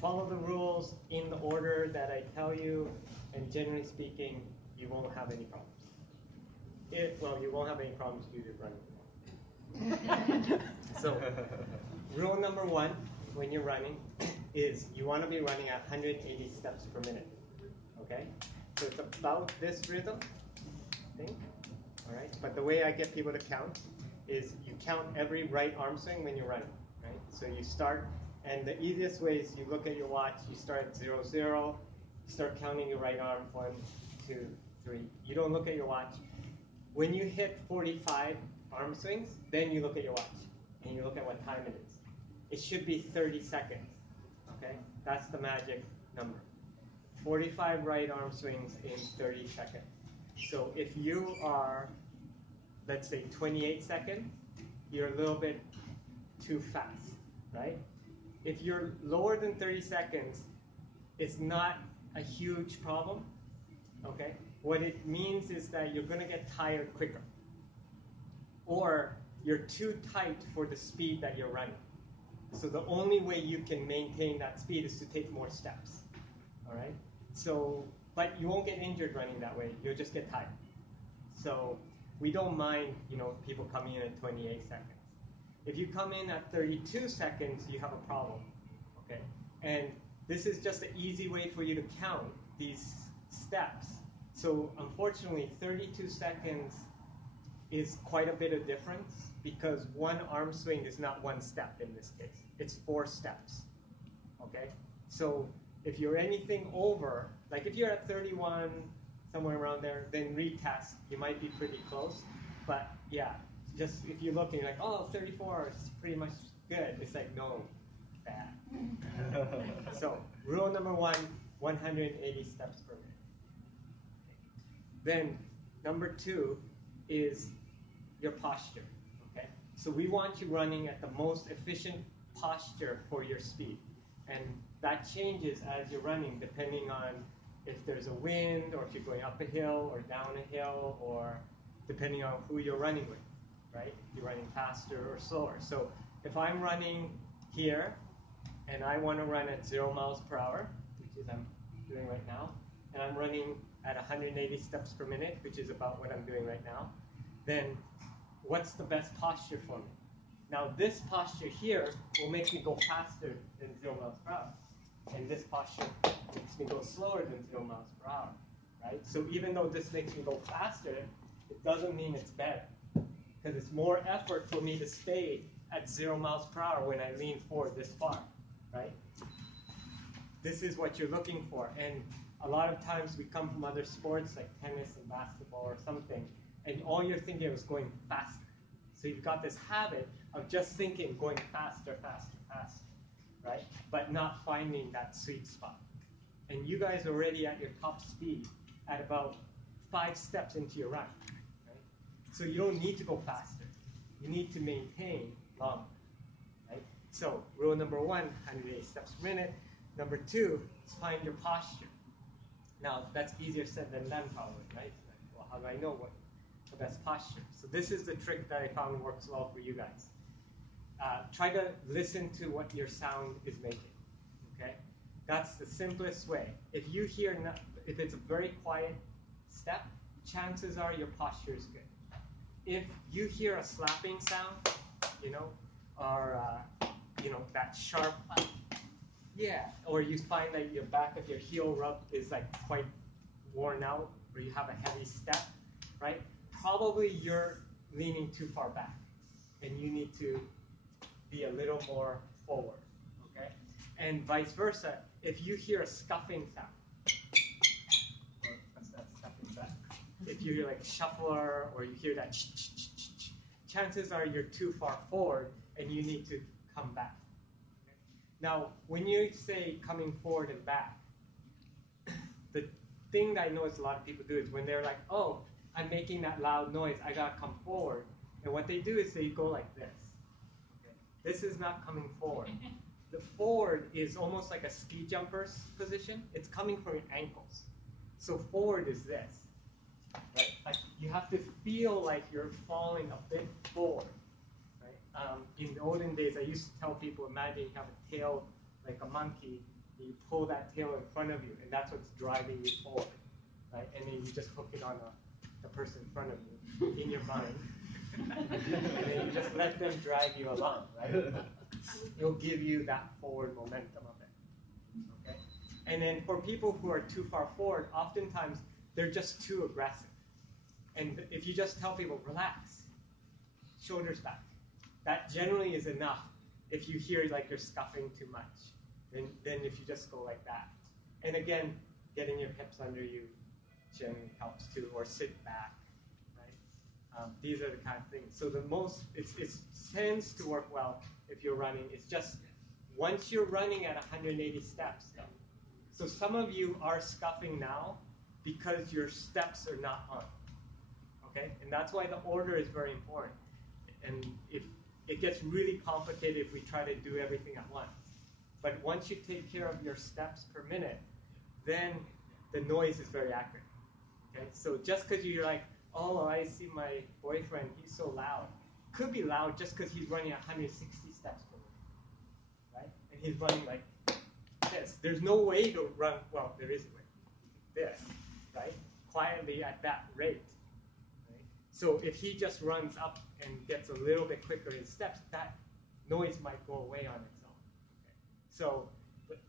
follow the rules in the order that I tell you, and generally speaking, you won't have any problems. Well, you won't have any problems due to running. So, rule number 1 when you're running is you want to be running at 180 steps per minute. Okay? So it's about this rhythm thing. All right? But the way I get people to count is you count every right arm swing when you're running. Right? So you start, and the easiest way is you look at your watch, you start at 0, 0, you start counting your right arm, 1, 2, 3. You don't look at your watch. When you hit 45 arm swings, then you look at your watch, and you look at what time it is. It should be 30 seconds. Okay? That's the magic number. 45 right arm swings in 30 seconds. So if you are, let's say, 28 seconds, you're a little bit too fast, right? If you're lower than 30 seconds, it's not a huge problem, okay? What it means is that you're going to get tired quicker, or you're too tight for the speed that you're running. So the only way you can maintain that speed is to take more steps, all right? So, but you won't get injured running that way. You'll just get tired. So we don't mind, people coming in at 28 seconds. If you come in at 32 seconds, you have a problem, okay? And this is just an easy way for you to count these steps. So unfortunately, 32 seconds is quite a bit of difference because one arm swing is not one step in this case. It's 4 steps, okay? So if you're anything over, like if you're at 31, somewhere around there, then retest. You might be pretty close. But yeah, just if you're looking like, oh, 34 is pretty much good. It's like, no, bad. So rule number 1, 180 steps per minute. Then number 2 is your posture. Okay? So we want you running at the most efficient posture for your speed. And that changes as you're running depending on if there's a wind, or if you're going up a hill or down a hill, or depending on who you're running with, right? If you're running faster or slower. So if I'm running here, and I want to run at 0 miles per hour, which is I'm doing right now, and I'm running at 180 steps per minute, which is about what I'm doing right now, then what's the best posture for me? Now this posture here will make me go faster than 0 miles per hour. And this posture makes me go slower than 0 miles per hour, right? So even though this makes me go faster, it doesn't mean it's better. Because it's more effort for me to stay at 0 miles per hour when I lean forward this far, right? This is what you're looking for. And a lot of times we come from other sports like tennis and basketball or something, and all you're thinking is going faster. So you've got this habit of just thinking going faster, faster, faster, right? But not finding that sweet spot. And you guys are already at your top speed at about 5 steps into your run, right? So you don't need to go faster. You need to maintain longer, right? So rule number 1, 180 steps per minute. Number 2 is find your posture. Now, that's easier said than done probably, right? Like, well, how do I know what the best posture? So this is the trick that I found works well for you guys. Try to listen to what your sound is making, okay? That's the simplest way. If you hear, if it's a very quiet step, chances are your posture is good. If you hear a slapping sound, or that sharp, or you find that your back of your heel rub is like quite worn out, or you have a heavy step, right? Probably you're leaning too far back, and you need to be a little more forward, okay? And vice versa, if you hear a scuffing sound, what's that scuffing sound? If you hear like shuffler, or you hear that chances are you're too far forward and you need to come back. Okay? Now, when you say coming forward and back, the thing that I notice a lot of people do is when they're like, oh, I'm making that loud noise, I gotta come forward. And what they do is they go like this. This is not coming forward. The forward is almost like a ski jumper's position. It's coming from your ankles. So forward is this. Right? Like you have to feel like you're falling a bit forward. Right? In the olden days, I used to tell people, imagine you have a tail like a monkey, You pull that tail in front of you, and that's what's driving you forward, right? And then you just hook it on the person in front of you in your mind, and then you just let them drag you along, right? It'll give you that forward momentum of it, okay? And then for people who are too far forward, oftentimes they're just too aggressive. And if you just tell people, relax, shoulders back, that generally is enough. If you hear like you're scuffing too much, then if you just go like that. And again, getting your hips under you generally helps too, or sit back, right? These are the kind of things. So the most, it tends to work well if you're running. It's just once you're running at 180 steps, though. So some of you are scuffing now because your steps are not on. Okay? And that's why the order is very important. And if it gets really complicated if we try to do everything at once. But once you take care of your steps per minute, then the noise is very accurate. Okay? So just because you're like, oh, I see my boyfriend, he's so loud. Could be loud just because he's running 160 steps per minute. Right? And he's running like this. There's no way to run, well, there is a way. This, right? Quietly at that rate. Right? So if he just runs up and gets a little bit quicker in steps, that noise might go away on its own. Okay? So,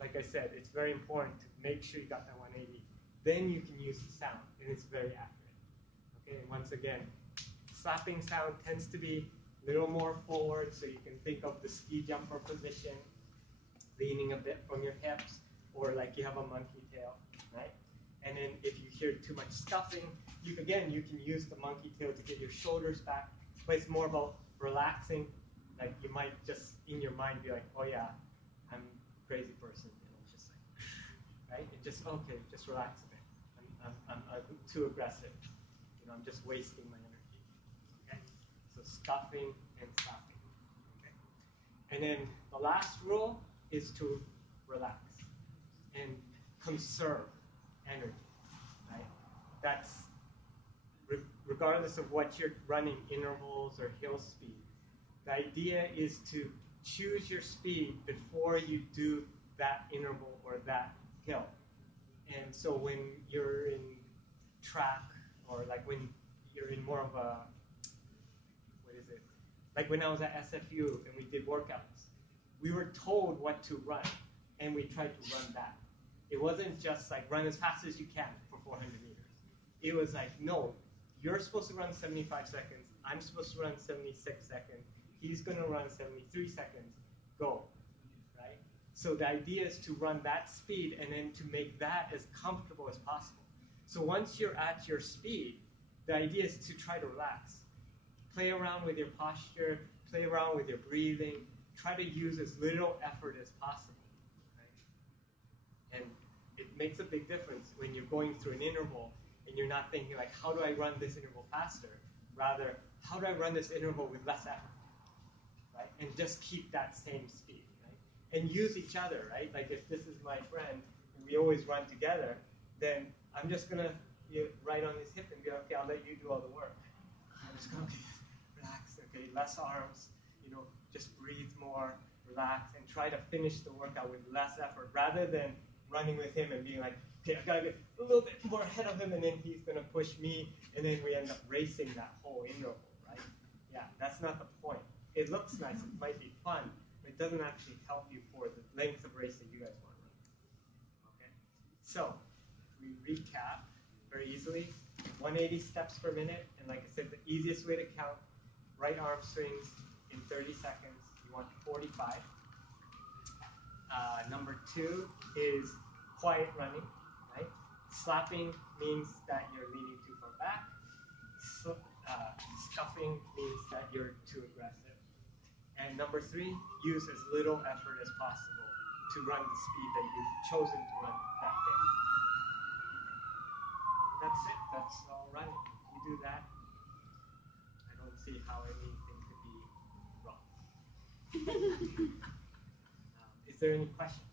like I said, it's very important to make sure you got that 180. Then you can use the sound, and it's very accurate. Okay, and once again, slapping sound tends to be a little more forward, so you can think of the ski jumper position, leaning a bit from your hips, or like you have a monkey tail, right? And then if you hear too much scuffing, you can use the monkey tail to get your shoulders back, but it's more about relaxing. Like you might just in your mind be like, oh yeah, I'm a crazy person, just like, right? And just okay, just relax a bit. I'm too aggressive. I'm just wasting my energy. Okay, so scuffing and stopping. Okay, and then the last rule is to relax and conserve energy. Right, that's regardless of what you're running, intervals or hill speed. The idea is to choose your speed before you do that interval or that hill. And so when you're in track, or like when you're in more of a, like when I was at SFU and we did workouts, we were told what to run, and we tried to run that. It wasn't just like run as fast as you can for 400 meters. It was like, no, you're supposed to run 75 seconds. I'm supposed to run 76 seconds. He's going to run 73 seconds. Go, right? So the idea is to run that speed and then to make that as comfortable as possible. So once you're at your speed, the idea is to try to relax. Play around with your posture, play around with your breathing, try to use as little effort as possible. Right? And it makes a big difference when you're going through an interval and you're not thinking like, how do I run this interval faster? Rather, how do I run this interval with less effort? Right? And just keep that same speed. Right? And use each other, right? Like if this is my friend and we always run together, then I'm just going to right on his hip and be like, okay, I'll let you do all the work. I'm just going, okay, relax, okay, less arms, just breathe more, relax, and try to finish the workout with less effort rather than running with him and being like, okay, I got to get a little bit more ahead of him and then he's going to push me and then we end up racing that whole interval, right? Yeah, that's not the point. It looks nice, it might be fun, but it doesn't actually help you for the length of race that you guys want to run. Okay? So, we recap very easily. 180 steps per minute, and like I said, the easiest way to count right arm swings in 30 seconds. You want 45. Number 2 is quiet running, right? Slapping means that you're leaning too far back. Scuffing means that you're too aggressive. And number 3, use as little effort as possible to run the speed that you've chosen to run that day. That's it. That's all running. If you do that, I don't see how anything could be wrong. Is there any questions?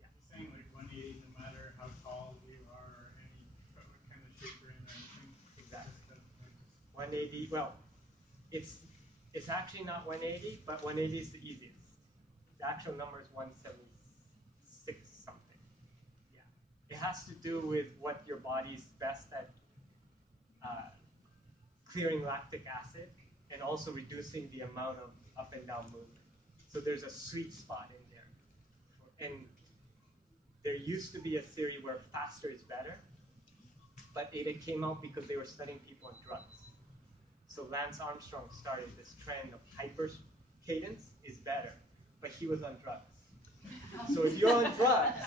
Yeah. You're saying like 180, no matter how tall you are or what kind of shape you're in or anything. Exactly. 180. Well, it's actually not 180, but 180 is the easiest. The actual number is 176. has to do with what your body's best at clearing lactic acid and also reducing the amount of up and down movement. So there's a sweet spot in there. And there used to be a theory where faster is better, but it came out because they were studying people on drugs. So Lance Armstrong started this trend of hyper cadence is better, but he was on drugs. So if you're on drugs,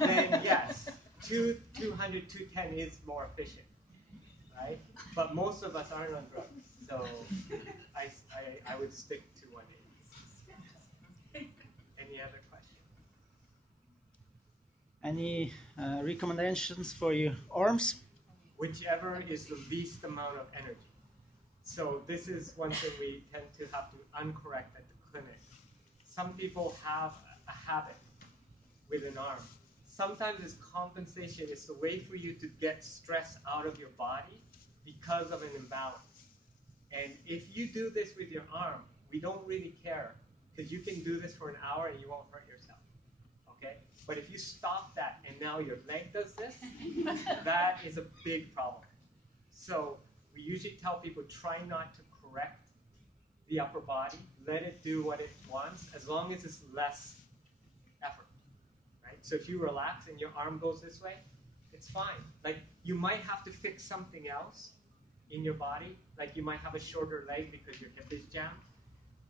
then yes, 200, 210 is more efficient, right? But most of us aren't on drugs, so I would stick to 180. Any other questions? Any recommendations for your arms? Whichever is the least amount of energy. So this is one thing we tend to have to uncorrect at the clinic. Some people have a habit with an arm. Sometimes it's compensation. It's a way for you to get stress out of your body because of an imbalance. And if you do this with your arm, we don't really care because you can do this for an hour and you won't hurt yourself. Okay? But if you stop that and now your leg does this, that is a big problem. So we usually tell people try not to correct the upper body. Let it do what it wants as long as it's less effort. Right? So if you relax and your arm goes this way, it's fine. Like you might have to fix something else in your body. Like you might have a shorter leg because your hip is jammed.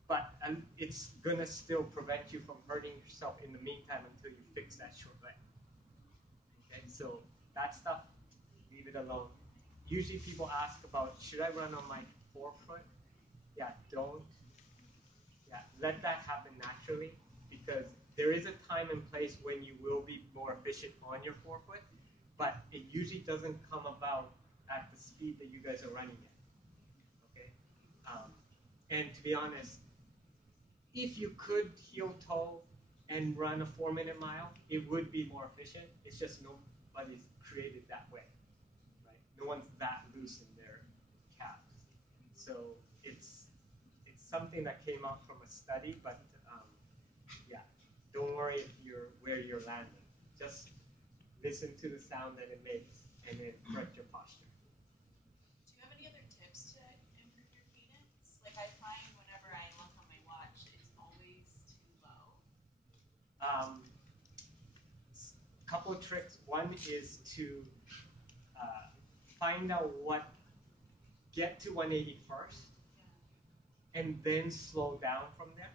But it's going to still prevent you from hurting yourself in the meantime until you fix that short leg. Okay? So that stuff, leave it alone. Usually people ask about, should I run on my forefoot? Yeah, don't. Yeah, let that happen naturally because there is a time and place when you will be more efficient on your forefoot, but it usually doesn't come about at the speed that you guys are running at. Okay? And to be honest, if you could heel toe and run a 4-minute mile, it would be more efficient. It's just nobody's created that way. Right? No one's that loose in their calves. So it's something that came out from a study, but yeah, don't worry if where you're landing. Just listen to the sound that it makes and then correct your posture. Do you have any other tips to improve your cadence? Like I find whenever I look on my watch, it's always too low. Couple of tricks. One is to find out get to 180 first, and then slow down from there,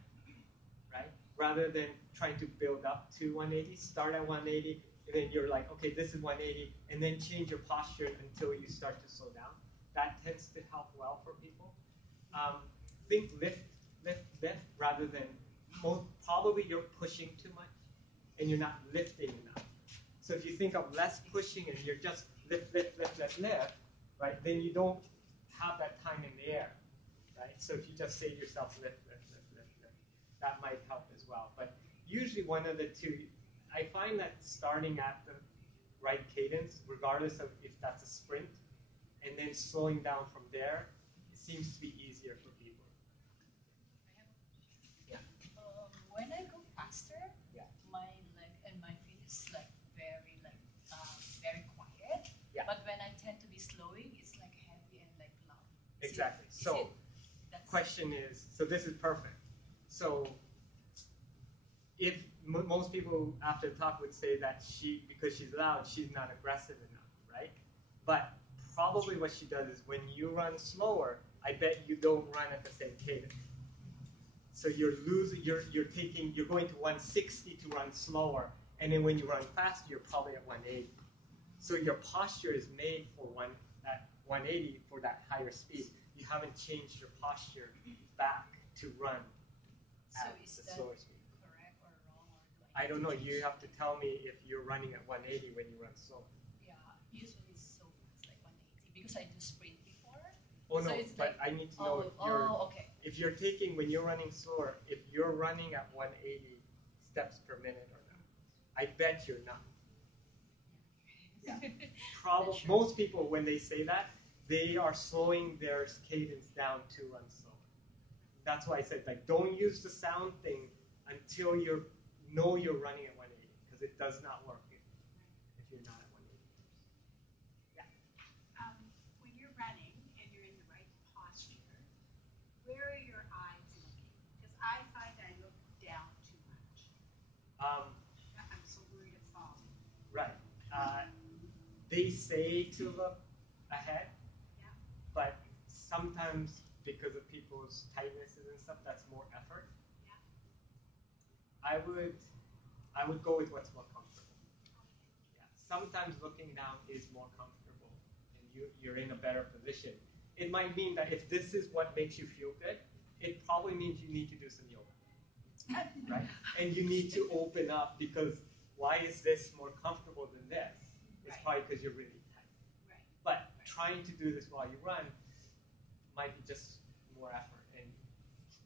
right? Rather than trying to build up to 180, start at 180, and then you're like, okay, this is 180, and then change your posture until you start to slow down. That tends to help well for people. Think lift, rather than probably you're pushing too much and you're not lifting enough. So if you think of less pushing and you're just lift, right, then you don't have that time in the air, right? So if you just say to yourself, lift, that might help as well. But usually one of the two, I find that starting at the right cadence, regardless of if that's a sprint, and then slowing down from there, it seems to be easier for people. Yeah. When I go faster, my leg and my feet is like very quiet. Yeah. But when I tend to be slowing, it's like heavy and like loud. Exactly. So question is, so this is perfect. So if most people after the talk would say that because she's loud, she's not aggressive enough, right? But probably what she does is when you run slower, I bet you don't run at the same cadence. So you're going to 160 to run slower, and then when you run faster, you're probably at 180. So your posture is made for 180 for that higher speed. You haven't changed your posture back to run at the slower speed. Correct or wrong, or I don't know. You have to tell me if you're running at 180 when you run slow. Yeah, usually it's so fast, like 180, because I do sprint before. Oh no, so but I need to know if you're taking, when you're running slower, if you're running at 180 steps per minute or not. I bet you're not. Yeah. Most people, when they say that, they are slowing their cadence down to run slower. That's why I said, like, don't use the sound thing until you know you're running at 180, because it does not work if you're not at 180 first. Yeah. When you're running and you're in the right posture, where are your eyes looking? Because I find I look down too much. I'm so worried of falling. Right. They say to look ahead, Yeah. but sometimes because of people's tightnesses and stuff, that's more effort. Yeah. I would go with what's more comfortable. Yeah. Sometimes looking down is more comfortable, and you're in a better position. It might mean that if this is what makes you feel good, it probably means you need to do some yoga, right? And you need to open up because why is this more comfortable than this? It's probably because you're really tight. Right. But trying to do this while you run might be just more effort. And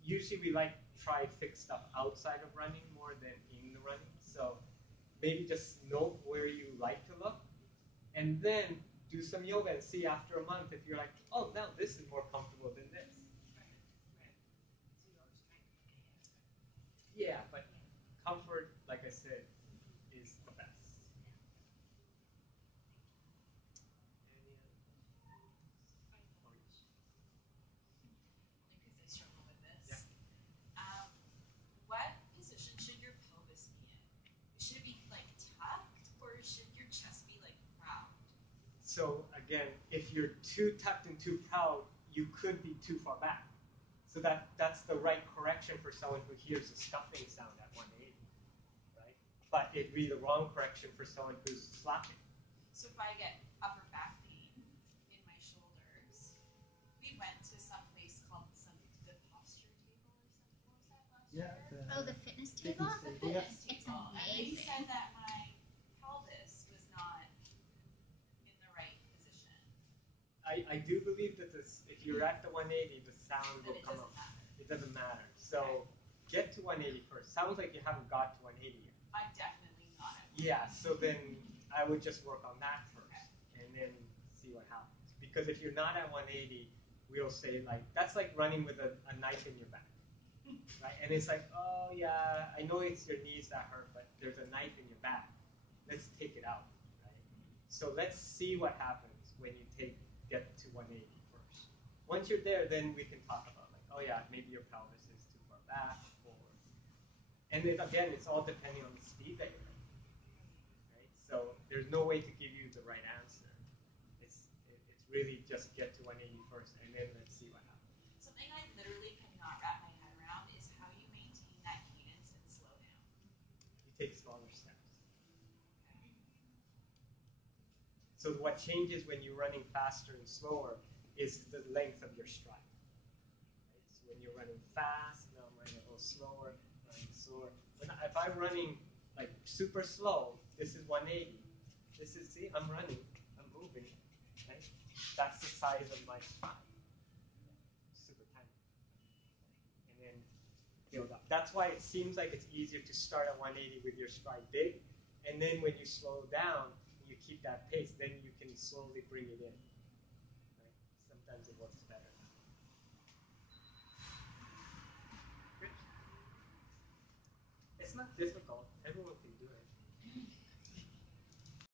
usually we like try fix stuff outside of running more than in the running. So maybe just note where you like to look, and then do some yoga and see after a month if you're like, oh, now this is more comfortable than this. Yeah, but comfort, like I said, is the best. Only because I struggle with this. What position should your pelvis be in? Should it be like tucked, or should your chest be like proud? So again, if you're too tucked and too proud, you could be too far back. So that's the right correction for someone who hears a stuffing sound at 180, right? But it'd be the wrong correction for someone who's slapping. So if I get upper back pain in my shoulders, we went to some place called the posture table or something. What was that last year? The fitness table? The Yeah. fitness It's table. And they amazing. said that my pelvis was not in the right position. I do believe that if you're at the 180, the sound But will it come doesn't up. matter. It doesn't matter. So get to 180 first. Sounds like you haven't got to 180 yet. I'm definitely not at Yeah, so then I would just work on that first and then see what happens. Because if you're not at 180, we'll say like, that's like running with a knife in your back. Right? And it's like, oh yeah, I know it's your knees that hurt, but there's a knife in your back. Let's take it out. Right? So let's see what happens when you get to 180 first. Once you're there, then we can talk about like, oh yeah, maybe your pelvis is too far back, or and then again, it's all depending on the speed that you're in. Right? So there's no way to give you the right answer. It's really just get to 180 first, and then let's see what happens. Something I literally cannot wrap my head around is how you maintain that cadence and slow down. You take smaller steps. So what changes when you're running faster and slower is the length of your stride. Right? So when you're running fast, now I'm running a little slower, running slower. If I'm running like super slow, this is 180. This is, see, I'm running, I'm moving. Right? That's the size of my stride. Super tiny. And then build up. That's why it seems like it's easier to start at 180 with your stride big, and then when you slow down, you keep that pace, then you can slowly bring it in. Right? Sometimes it works better. Good. It's not difficult. Everyone can